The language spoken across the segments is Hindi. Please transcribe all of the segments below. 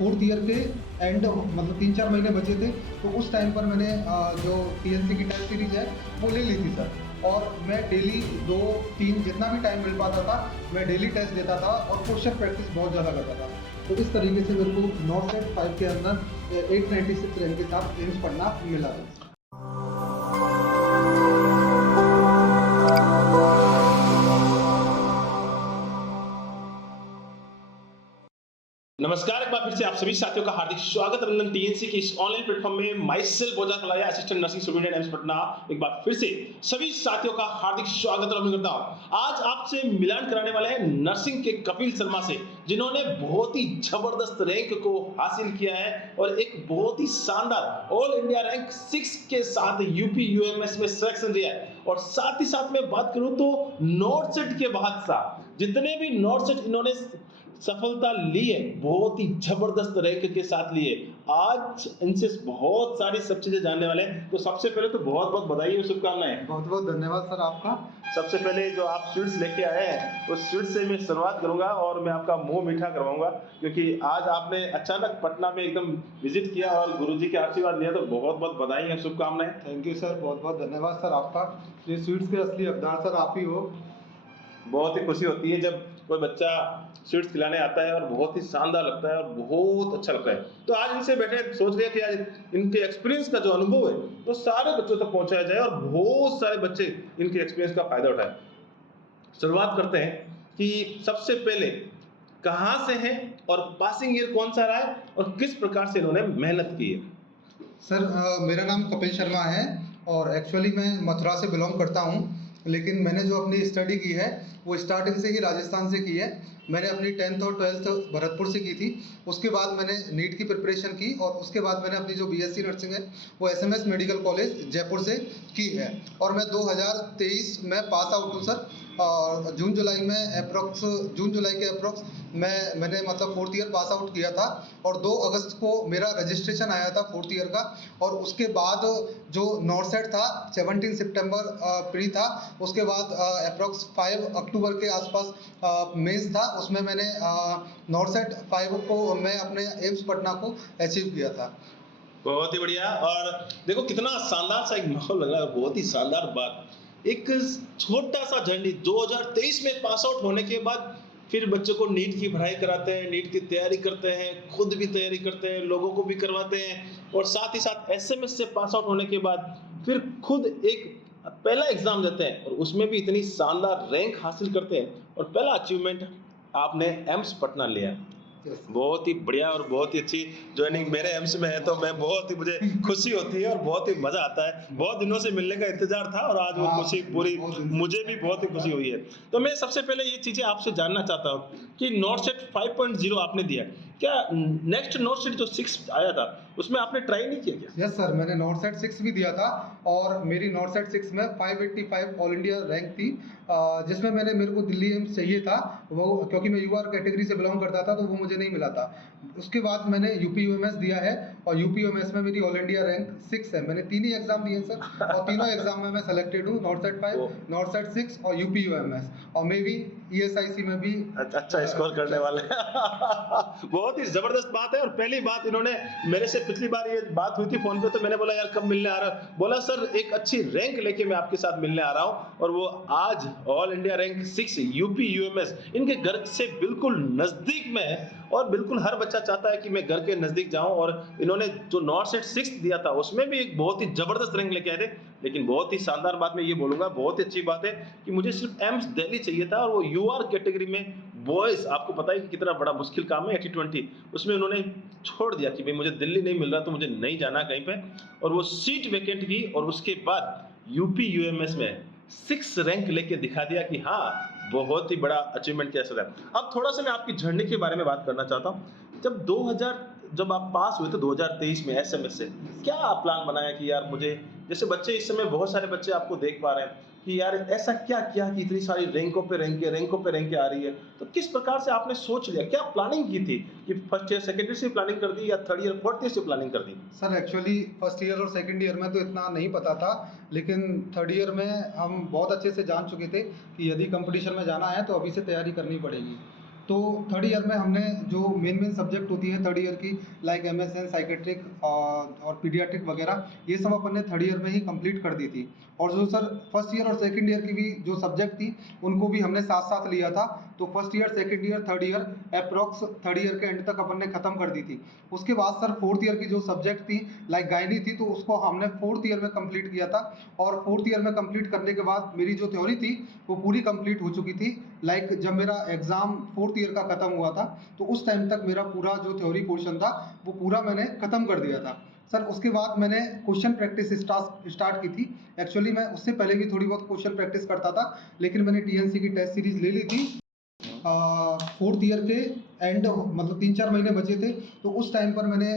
फोर्थ ईयर के एंड मतलब 3-4 महीने बचे थे, तो उस टाइम पर मैंने जो टीएनसी की टेस्ट सीरीज है वो ले ली थी सर। और मैं डेली 2-3 जितना भी टाइम मिल पाता था मैं डेली टेस्ट देता था और क्वेश्चन प्रैक्टिस बहुत ज़्यादा करता था। तो इस तरीके से मेरे को नॉर्थ सेट 5 के अंदर 896 रैंक के साथ एम्स पढ़ना मिला था। नमस्कार, एक बार फिर से आप सभी साथियों का हार्दिक स्वागत अभिनंदन टीएनसी के इस ऑनलाइन प्लेटफॉर्म में माई सेल्फ बोजा फलाया assistant nursing student AIIMS Patna एक बार फिर से सभी साथियों का हार्दिक स्वागत और अभिनंदन करता हूं। आज आपसे मिलान कराने वाले हैं नर्सिंग के कपिल शर्मा से, जिन्होंने बहुत ही जबरदस्त रैंक को हासिल किया है और एक बहुत ही शानदार ऑल इंडिया रैंक 6 के साथ यूपी यूएमएस में सिलेक्शन दिया है। और साथ ही साथ में बात करूं तो नॉर्थ सेट के बादशाह, जितने भी नॉर्थ सेट इन्होंने सफलता ली है बहुत ही जबरदस्त रैंक के साथ लिए। आज इनसे बहुत सारी सब चीजें जानने वाले हैं। तो सबसे पहले तो बहुत बहुत बधाई और शुभकामनाएं। बहुत बहुत धन्यवाद सर आपका। सबसे पहले जो आप स्वीट्स लेके आए हैं उस स्वीट से मैं शुरुआत करूंगा और मैं आपका मुंह मीठा करवाऊंगा, क्योंकि आज आपने अचानक पटना में एकदम विजिट किया और गुरुजी के आशीर्वाद लिया, तो बहुत बहुत बधाई और शुभकामनाएं। थैंक यू सर, बहुत बहुत धन्यवाद सर आपका। ये स्वीट्स के असली हकदार सर आप ही हो। बहुत ही खुशी होती है जब कोई बच्चा स्वीट्स खिलाने आता है और बहुत ही शानदार लगता है और बहुत अच्छा लगता है। तो आज इनसे बैठे सोच रहे हैं कि आज इनके एक्सपीरियंस का जो अनुभव है वो सारे बच्चों तक पहुंचाया जाए और बहुत सारे बच्चे इनके एक्सपीरियंस का फायदा उठाएं। शुरुआत करते हैं कि सबसे पहले कहाँ से हैं और पासिंग ईयर कौन सा रहा है और किस प्रकार से इन्होंने मेहनत की है। सर मेरा नाम कपिल शर्मा है और एक्चुअली मैं मथुरा से बिलोंग करता हूँ, लेकिन मैंने जो अपनी स्टडी की है वो स्टार्टिंग से ही राजस्थान से की है। मैंने अपनी 10th और 12th भरतपुर से की थी। उसके बाद मैंने नीट की प्रिपरेशन की और उसके बाद मैंने अपनी जो बीएससी नर्सिंग है वो एसएमएस मेडिकल कॉलेज जयपुर से की है। और मैं 2023 में पास आउट हूँ सर। और जून जुलाई के अप्रोक्स मैंने मतलब फोर्थ ईयर पास आउट किया था और 2 अगस्त को मेरा रजिस्ट्रेशन आया था फोर्थ ईयर का। और उसके बाद जो नॉर्थ सेट था 17 सितंबर प्री था। उसके बाद अप्रोक्स 5 अक्टूबर के आसपास मेंस था, उसमें मैंने नॉर्थ सेट 5 को मैं अपने एम्स पटना को अचीव किया था। बहुत ही बढ़िया। और देखो कितना शानदार सा एक माहौल लग रहा है, बहुत ही शानदार बात। एक छोटा सा जर्नी 2023 में पास आउट होने के बाद फिर बच्चों को नीट की पढ़ाई कराते हैं, नीट की तैयारी करते हैं, खुद भी तैयारी करते हैं, लोगों को भी करवाते हैं और साथ ही साथ एसएमएस से पास आउट होने के बाद फिर खुद एक पहला एग्जाम देते हैं और उसमें भी इतनी शानदार रैंक हासिल करते हैं और पहला अचीवमेंट आपने एम्स पटना लिया। बहुत ही बढ़िया और बहुत ही अच्छी ज्वाइनिंग मेरे एम्स में है, तो मैं बहुत ही मुझे खुशी होती है और बहुत ही मजा आता है। बहुत दिनों से मिलने का इंतजार था और आज वो खुशी पूरी मुझे भी बहुत ही खुशी हुई है। तो मैं सबसे पहले ये चीजें आपसे जानना चाहता हूँ कि नॉर्थ सेट 5.0 आपने दिया, क्या नेक्स्ट नॉर्थ सेट जो 6 आया था उसमें आपने ट्राई नहीं किया क्या? यस सर, मैंने नॉर्थ सेट 6 भी दिया था और मेरी नॉर्थ सेट 6 में 585 ऑल इंडिया रैंक थी, जिसमें मेरे को दिल्ली एम्स चाहिए था वो, क्योंकि मैं यूआर कैटेगरी से बिलोंग करता था तो वो मुझे नहीं मिला था। उसके बाद मैंने यूपी यूएमएस दिया है और यूपी यूएमएस में मेरी ऑल इंडिया रैंक 6 है। मैंने 3 ही एग्जाम दिए सर और तीनों एग्जाम में मैं सेलेक्टेड हूँ, नॉर्थ सेट 5, नॉर्थ सेट 6 और यूपी यूएमएस, और मे भी ईएसआईसी में भी अच्छा स्कोर करने वाले बहुत ही जबरदस्त बात है। और पहली बात इन्होंने मेरे से पिछली बार ये बात हुई थी फोन पे, तो मैंने बोला यार कब मिलने आ रहा है, बोला सर एक अच्छी रैंक लेके मैं आपके साथ मिलने आ रहा हूं। और वो आज all India rank 6 UP UMS इनके घर से बिल्कुल नजदीक में है और बिल्कुल हर बच्चा चाहता है कि मैं घर के नजदीक जाऊं। और इन्होंने जो नॉर्थ सेट 6 दिया था उसमें भी एक बहुत ही जबरदस्त रैंक लेके आए थे। लेकिन बहुत ही शानदार बात मैं ये बोलूंगा, बहुत ही अच्छी बात है कि मुझे सिर्फ एम्स दिल्ली चाहिए था और वो यूआर कैटेगरी में बॉयज, आपको पता है कि कितना बड़ा मुश्किल काम है 80-20, उसमें उन्होंने छोड़ दिया कि भाई मुझे दिल्ली नहीं मिल रहा तो मुझे नहीं जाना कहीं पे, और वो सीट वैकेंट की और उसके बाद यूपी यूएमएस में 6 रैंक लेके दिखा दिया कि हाँ बहुत ही बड़ा अचीवमेंट कैसा है। अब थोड़ा सा मैं आपकी जर्नी के बारे में बात करना चाहता हूँ। जब आप पास हुए थे 2023 में एसएमएस से, क्या आप प्लान बनाया कि यार मुझे, जैसे बच्चे इस समय बहुत सारे बच्चे आपको देख पा रहे हैं कि यार ऐसा क्या किया कि इतनी सारी रैंकों पे रैंकें आ रही है, तो किस प्रकार से आपने सोच लिया, क्या प्लानिंग की थी कि फर्स्ट ईयर सेकंड ईयर से प्लानिंग कर दी या थर्ड ईयर फोर्थ ईयर से प्लानिंग कर दी? सर एक्चुअली फर्स्ट ईयर और सेकंड ईयर में तो इतना नहीं पता था, लेकिन थर्ड ईयर में हम बहुत अच्छे से जान चुके थे कि यदि कंपटीशन में जाना है तो अभी से तैयारी करनी पड़ेगी। तो थर्ड ईयर में हमने जो मेन सब्जेक्ट होती हैं थर्ड ईयर की, लाइक MSN, साइकेट्रिक और पीडियाट्रिक वगैरह, ये सब अपन ने थर्ड ईयर में ही कंप्लीट कर दी थी। और जो सर फर्स्ट ईयर और सेकंड ईयर की भी जो सब्जेक्ट थी उनको भी हमने साथ साथ लिया था। तो first year, second year, third year approx third year के एंड तक अपन ने खत्म कर दी थी। उसके बाद सर फोर्थ ईयर की जो सब्जेक्ट थी लाइक गायनी थी, तो उसको हमने फोर्थ ईयर में कंप्लीट किया था। और फोर्थ ईयर में कंप्लीट करने के बाद मेरी जो थ्योरी थी वो पूरी कंप्लीट हो चुकी थी। लाइक जब मेरा एग्जाम फोर्थ ईयर का खत्म हुआ था तो उस टाइम तक मेरा पूरा जो थ्योरी पोर्शन था वो पूरा मैंने खत्म कर दिया था। सर उसके बाद मैंने क्वेश्चन प्रैक्टिस स्टार्ट की थी। एक्चुअली मैं उससे पहले भी थोड़ी बहुत क्वेश्चन प्रैक्टिस करता था, लेकिन मैंने TNC की टेस्ट सीरीज ले ली थी फोर्थ ईयर के एंड, मतलब 3-4 महीने बचे थे। तो उस टाइम पर मैंने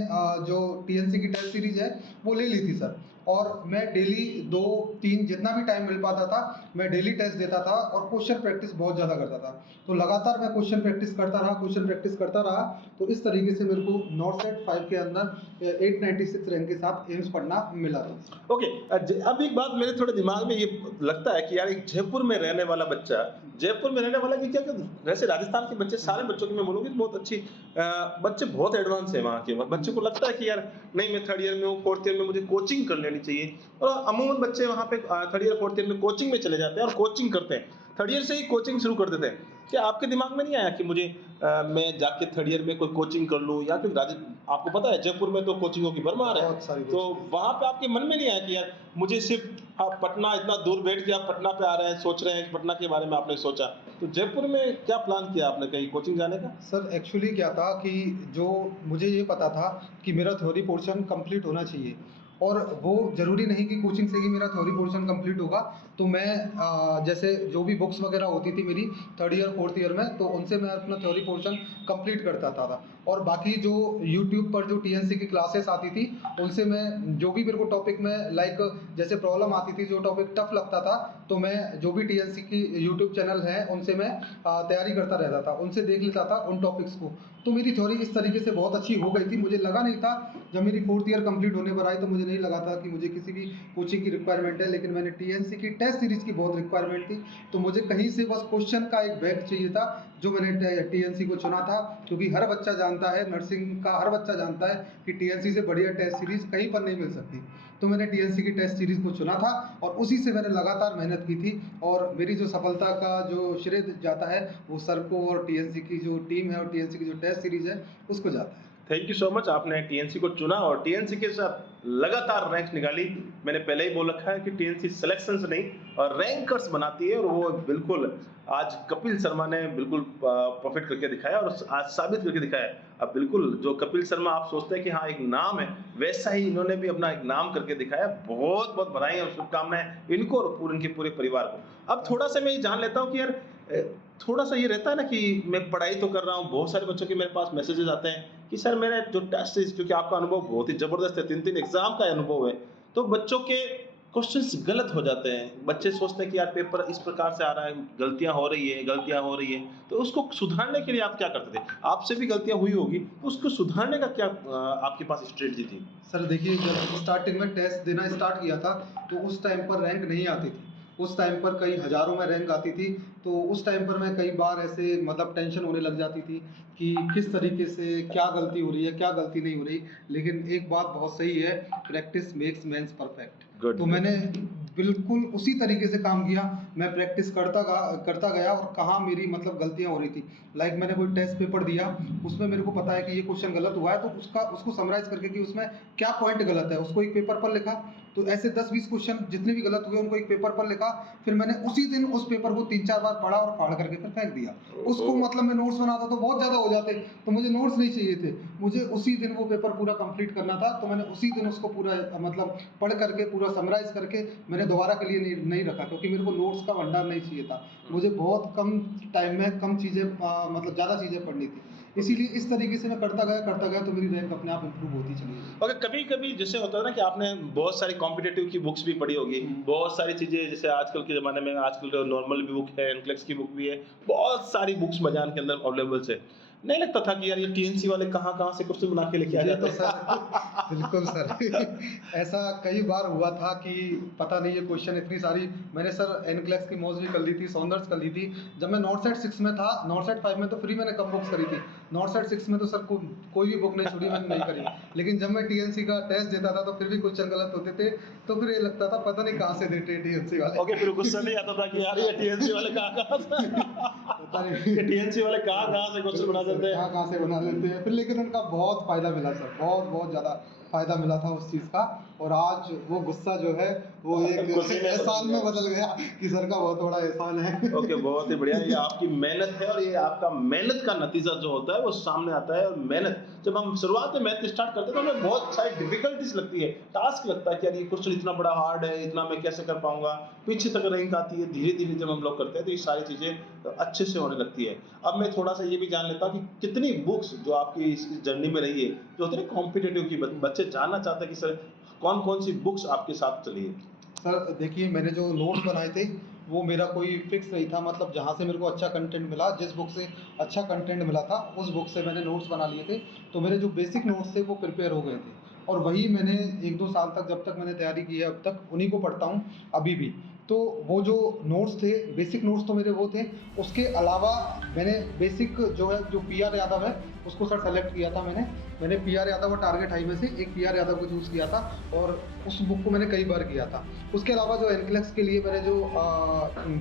जो TNC की टेस्ट सीरीज है वो ले ली थी सर। और मैं डेली 2-3 जितना भी टाइम मिल पाता था मैं डेली टेस्ट देता था और क्वेश्चन प्रैक्टिस बहुत ज़्यादा करता था। तो लगातार मैं क्वेश्चन प्रैक्टिस करता रहा। तो इस तरीके से मेरे को नॉर्थ सेट 5 के अंदर 896 रैंक के साथ एम्स पढ़ना मिला था। ओके, अब एक बात मेरे थोड़े दिमाग में ये लगता है कि यार एक जयपुर में रहने वाला बच्चा, जयपुर में रहने वाला की क्या, वैसे राजस्थान के बच्चे सारे बच्चों की मैं बोलूँगी बहुत अच्छी, बच्चे बहुत एडवांस है वहाँ के। बच्चे को लगता है कि यार नहीं मैं थर्ड ईयर में हूँ, फोर्थ ईयर में मुझे कोचिंग कर लेनी चाहिए। और अमूमन बच्चे वहाँ पे थर्ड ईयर फोर्थ ईयर में कोचिंग में चले जाते हैं और कोचिंग करते हैं, थर्ड ईयर से ही कोचिंग शुरू कर देते हैं। क्या आपके दिमाग में नहीं आया कि मुझे मैं जाके थर्ड ईयर में कोई कोचिंग कर लूँ, या फिर आपको पता है जयपुर में तो कोचिंगों की भरमार है, बहुत सारी तो वहाँ पे आपके मन में नहीं आया कि यार मुझे सिर्फ पटना, इतना दूर बैठ के आप पटना पे आ रहे हैं, सोच रहे हैं कि पटना के बारे में आपने सोचा, तो जयपुर में क्या प्लान किया आपने कहीं कोचिंग जाने का? सर एक्चुअली क्या था कि जो मुझे ये पता था कि मेरा थ्योरी पोर्शन कंप्लीट होना चाहिए, और वो ज़रूरी नहीं कि कोचिंग से ही मेरा थ्योरी पोर्शन कंप्लीट होगा। तो मैं जैसे जो भी बुक्स वगैरह होती थी मेरी थर्ड ईयर फोर्थ ईयर में, तो उनसे मैं अपना थ्योरी पोर्शन कंप्लीट करता था। और बाकी जो यूट्यूब पर जो TNC की क्लासेस आती थी उनसे मैं जो भी मेरे को टॉपिक में लाइक जैसे प्रॉब्लम आती थी, जो टॉपिक टफ लगता था, तो मैं जो भी TNC की यूट्यूब चैनल है उनसे मैं तैयारी करता रहता था, उनसे देख लेता था उन टॉपिक्स को। तो मेरी थ्योरी इस तरीके से बहुत अच्छी हो गई थी। मुझे लगा नहीं था, जब मेरी फोर्थ ईयर कंप्लीट होने पर आई तो मुझे नहीं लगा था कि मुझे किसी भी कोचिंग की रिक्वायरमेंट है, लेकिन मैंने TNC की टेस्ट सीरीज की बहुत रिक्वायरमेंट थी। तो मुझे कहीं से बस क्वेश्चन का एक बैंक चाहिए था, जो मैंने TNC को चुना था। क्योंकि हर बच्चा जानता है, नर्सिंग का हर बच्चा जानता है कि TNC से बढ़िया टेस्ट सीरीज कहीं पर नहीं मिल सकती। तो मैंने TNC की टेस्ट सीरीज को चुना था और उसी से मैंने लगातार मेहनत की थी। और मेरी जो सफलता का जो श्रेय जाता है वो सर को और TNC की जो टीम है और TNC की जो टेस्ट सीरीज है उसको जाता है। थैंक यू सो मच, आपने टीएनसी को चुना और टीएनसी के साथ लगातार रैंक निकाली। मैंने पहले ही बोल रखा है कि टीएनसी सिलेक्शंस नहीं और रैंकर्स बनाती है, और वो बिल्कुल आज कपिल शर्मा ने बिल्कुल प्रॉफिट करके दिखाया और आज साबित करके दिखाया। अब बिल्कुल जो कपिल शर्मा आप सोचते हैं कि हाँ एक नाम है, वैसा ही इन्होंने भी अपना एक नाम करके दिखाया। बहुत बहुत बधाई और शुभकामनाएं इनको और पूरे इनके पूरे परिवार को। अब थोड़ा सा मैं ये जान लेता हूँ कि यार थोड़ा सा ये रहता है ना कि मैं पढ़ाई तो कर रहा हूँ, बहुत सारे बच्चों के मेरे पास मैसेजेस आते हैं कि सर मेरा जो टेस्ट है, क्योंकि आपका अनुभव बहुत ही जबरदस्त है, 3-3 एग्जाम का अनुभव है, तो बच्चों के क्वेश्चंस गलत हो जाते हैं। बच्चे सोचते हैं कि यार पेपर इस प्रकार से आ रहा है, गलतियां हो रही है, तो उसको सुधारने के लिए आप क्या करते थे? आपसे भी गलतियां हुई होगी, तो उसको सुधारने का क्या आपके पास स्ट्रेटजी थी? सर देखिए, जब स्टार्टिंग में टेस्ट देना स्टार्ट किया था तो उस टाइम पर रैंक नहीं आती थी। उस टाइम पर कई हज़ारों में रैंक आती थी। तो उस टाइम पर मैं कई बार ऐसे मतलब टेंशन होने लग जाती थी कि किस तरीके से क्या गलती हो रही है, क्या गलती नहीं हो रही। लेकिन एक बात बहुत सही है, practice makes mans perfect. Good, तो मैंने बिल्कुल उसी तरीके से काम किया। मैं प्रैक्टिस करता गया और कहाँ मेरी मतलब गलतियाँ हो रही थी। लाइक मैंने कोई टेस्ट पेपर दिया, उसमें मेरे को पता है कि ये क्वेश्चन गलत हुआ है, तो उसको समराइज़ करके कि उसमें क्या पॉइंट गलत है, उसको एक पेपर पर लिखा। तो ऐसे 10-20 क्वेश्चन जितने भी गलत हुए उनको एक पेपर पर लिखा। फिर मैंने उसी दिन उस पेपर को 3-4 बार पढ़ा और फाड़ करके फिर फेंक दिया। उसको मतलब मैं नोट्स बनाता तो बहुत ज़्यादा हो जाते, तो मुझे नोट्स नहीं चाहिए थे। मुझे उसी दिन वो पेपर पूरा कंप्लीट करना था, तो मैंने उसी दिन उसको पूरा मतलब पढ़ करके पूरा समराइज़ करके मैंने दोबारा के लिए नहीं रखा, क्योंकि मेरे को नोट्स का भंडार नहीं चाहिए था। मुझे बहुत कम टाइम में कम चीज़ें मतलब ज़्यादा चीज़ें पढ़नी थी। इसीलिए इस तरीके से मैं करता गया तो मेरी रैंक अपने आप इम्प्रूव होती चली गई। और कभी-कभी जैसे होता है ना कि आपने बहुत सारी कॉम्पिटिटिव की बुक्स भी पढ़ी होगी, बहुत सारी चीज़ें जैसे आजकल के ज़माने में आजकल का नॉर्मल भी बुक है, एनक्लेक्स की बुक भी है, बहुत सारी बुक्स बाज़ार के अंदर अवेलेबल है। नहीं लगता था कि यार ये टीएनसी वाले कहाँ से क्वेश्चन बना के लेके आ ये जाते तो सर बिल्कुल सर ऐसा कई बार हुआ था कि पता नहीं ये क्वेश्चन इतनी सारी मैंने सर एनक्लेक्स की मौज भी कर ली थी, सौंदर्स कर ली थी। जब मैं नॉर्थ साइड 6 में था, नॉर्थ साइड 5 में तो फ्री मैंने कम बुक्स करी थी। नॉर्थ साइड 6 में तो सर कोई भी बुक नहीं छोड़ी, मैंने नहीं करी। लेकिन जब मैं टीएनसी का टेस्ट देता था तो फिर भी क्वेश्चन गलत होते थे, तो फिर ये लगता था पता नहीं कहाँ से देते टीएनसी वाले। ओके, फिर गुस्सा नहीं आता था कि यार ये टीएनसी वाले कहाँ से पता नहीं ये टीएनसी वाले कहाँ से क्वेश्चन बना देते हैं। कहाँ से बना लेते हैं फिर, लेकिन उनका बहुत फायदा मिला सर, बहुत ज्यादा फायदा मिला था उस चीज का। और आज वो गुस्सा जो है वो एक खुशी में एहसान में बदल गया कि सर का बहुत बड़ा एहसान है। ओके, बहुत ही बढ़िया। ये आपकी मेहनत है और ये आपका मेहनत का नतीजा जो होता है वो सामने आता है। और मेहनत, जब हम शुरुआत में मैथ स्टार्ट करते हैं तो हमें बहुत सारी डिफिकल्टीज लगती है, टास्क लगता है कि यार ये क्वेश्चन इतना बड़ा हार्ड है, इतना मैं कैसे कर पाऊंगा। पीछे तक रैंक आती है, धीरे धीरे जब हम लोग करते हैं तो ये सारी चीजें अच्छे से होने लगती है। अब मैं थोड़ा सा ये भी जान लेता हूँ कि कितनी बुक्स जो आपकी इस जर्नी में रही है, जो होती है कॉम्पिटेटिव की, बच्चे जानना चाहते हैं कि सर कौन कौन सी बुक्स आपके साथ चली है। सर देखिए, मैंने जो नोट्स बनाए थे वो मेरा कोई फिक्स नहीं था, मतलब जहाँ से मेरे को अच्छा कंटेंट मिला, जिस बुक से अच्छा कंटेंट मिला था उस बुक से मैंने नोट्स बना लिए थे। तो मेरे जो बेसिक नोट्स थे वो प्रिपेयर हो गए थे, और वही मैंने 1-2 साल तक, जब तक मैंने तैयारी की है अब तक, उन्हीं को पढ़ता हूँ अभी भी। तो वो जो नोट्स थे, बेसिक नोट्स तो मेरे वो थे। उसके अलावा मैंने बेसिक जो है, जो पीआर यादव है उसको सर सेलेक्ट किया था मैंने पीआर यादव और टारगेट हाई में से एक पीआर यादव को चूज़ किया था, और उस बुक को मैंने कई बार किया था। उसके अलावा जो एनक्लेक्स के लिए मैंने जो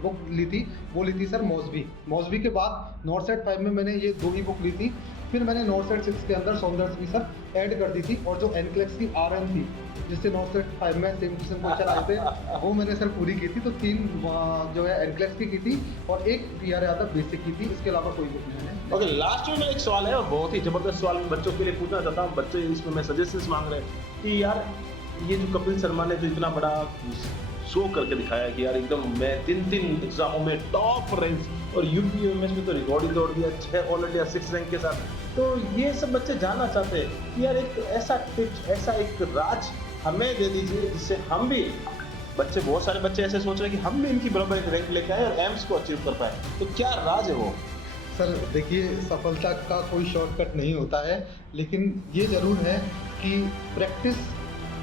बुक ली थी वो ली थी सर मौसवी के बाद नॉर्थ साइड 5 में मैंने ये 2 ही बुक ली थी। फिर मैंने नॉर्थ साइड 6 के अंदर सौंदर्स भी सर ऐड कर दी थी, और जो एनक्लेक्स की आरएम थी जिससे नॉर्थ साइड 5 में सेम टू सेम क्वेश्चन आए थे वो मैंने सर पूरी की थी। तो 3 जो है एनक्लेक्स की थी और एक पीआर यादव बेसिक की थी, इसके अलावा कोई बुक नहीं है। ओके, लास्ट में मेरा एक सवाल है और बहुत ही जबरदस्त सवाल बच्चों के लिए पूछना चाहता हूँ। बच्चे इसमें मैं सजेशंस मांग रहे हैं कि यार ये जो कपिल शर्मा ने जो इतना बड़ा शो करके दिखाया कि यार एकदम मैं 3 एग्जामों में टॉप रैंक, और यूपीएमएस में तो रिकॉर्ड ही तोड़ दिया 6 ऑल इंडिया 6 रैंक के साथ। तो ये सब बच्चे जानना चाहते हैं कि यार एक ऐसा टिप्स, ऐसा एक राज हमें दे दीजिए जिससे हम भी, बच्चे बहुत सारे बच्चे ऐसे सोच रहे हैं कि हम भी इनकी बराबर एक रैंक लेके आए और एम्स को अचीव कर पाए। तो क्या राज है वो? सर देखिए, सफलता का कोई शॉर्टकट नहीं होता है, लेकिन ये ज़रूर है कि प्रैक्टिस,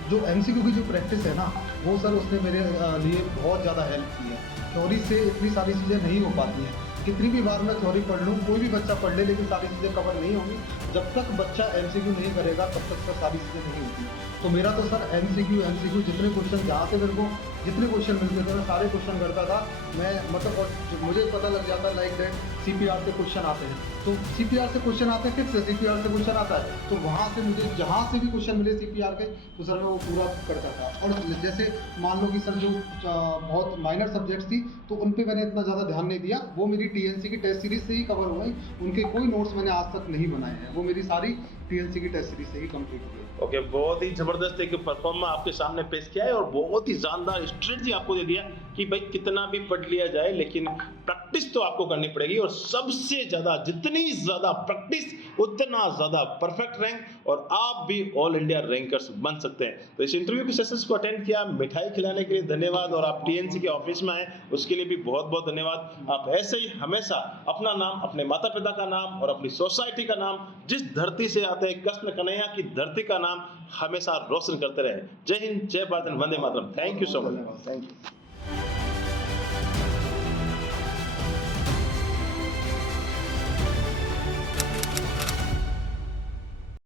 जो एमसीक्यू की जो प्रैक्टिस है ना, वो सर उसने मेरे लिए बहुत ज़्यादा हेल्प की है। थ्योरी से इतनी सारी चीज़ें नहीं हो पाती हैं। कितनी भी बार मैं थ्योरी पढ़ लूँ, कोई भी बच्चा पढ़ ले, लेकिन सारी चीज़ें कवर नहीं होंगी। जब तक बच्चा एमसीक्यू नहीं करेगा तब तक सर सारी चीज़ें नहीं होती। तो मेरा तो सर एमसीक्यू जितने क्वेश्चन, जहाँ से मेरे को जितने क्वेश्चन मिलते थे मैं सारे क्वेश्चन करता था। मैं मतलब, और मुझे पता लग जाता लाइक दैट सीपीआर से क्वेश्चन आते हैं, तो सीपीआर से क्वेश्चन आते हैं, फिक्स है सीपीआर से क्वेश्चन आता है, तो वहाँ से मुझे जहाँ से भी क्वेश्चन मिले सीपीआर के, तो सर मैं वो पूरा करता था। और जैसे मान लो कि सर जो बहुत माइनर सब्जेक्ट्स थी तो उन पे मैंने इतना ज़्यादा ध्यान नहीं दिया, वो मेरी टीएनसी की टेस्ट सीरीज से ही कवर हो गई। उनके कोई नोट्स मैंने आज तक नहीं बनाए हैं, वो मेरी सारी टीएनसी की टेस्ट सीरीज से ही कंप्लीट हुई। ओके, बहुत ही जबरदस्त एक परफॉर्मेंस आपके सामने पेश किया है और बहुत ही शानदार स्ट्रेटजी आपको दे दिया कि भाई कितना भी पढ़ लिया जाए लेकिन प्रैक्टिस तो आपको करनी पड़ेगी, और सबसे ज्यादा, जितनी ज्यादा प्रैक्टिस उतना ज्यादा परफेक्ट रैंक, और आप भी ऑल इंडिया रैंकर्स बन सकते हैं। तो इस इंटरव्यू के सेशंस को अटेंड किया, मिठाई खिलाने के लिए धन्यवाद, और आप टीएनसी के ऑफिस में आए उसके लिए भी बहुत बहुत धन्यवाद। आप ऐसे ही हमेशा अपना नाम, अपने माता पिता का नाम और अपनी सोसाइटी का नाम, जिस धरती से आते हैं कृष्ण कन्हैया की धरती का नाम, हमेशा रोशन करते रहे। जय हिंद, जय भारत, वंदे मातरम। Thank you so much. Thank you.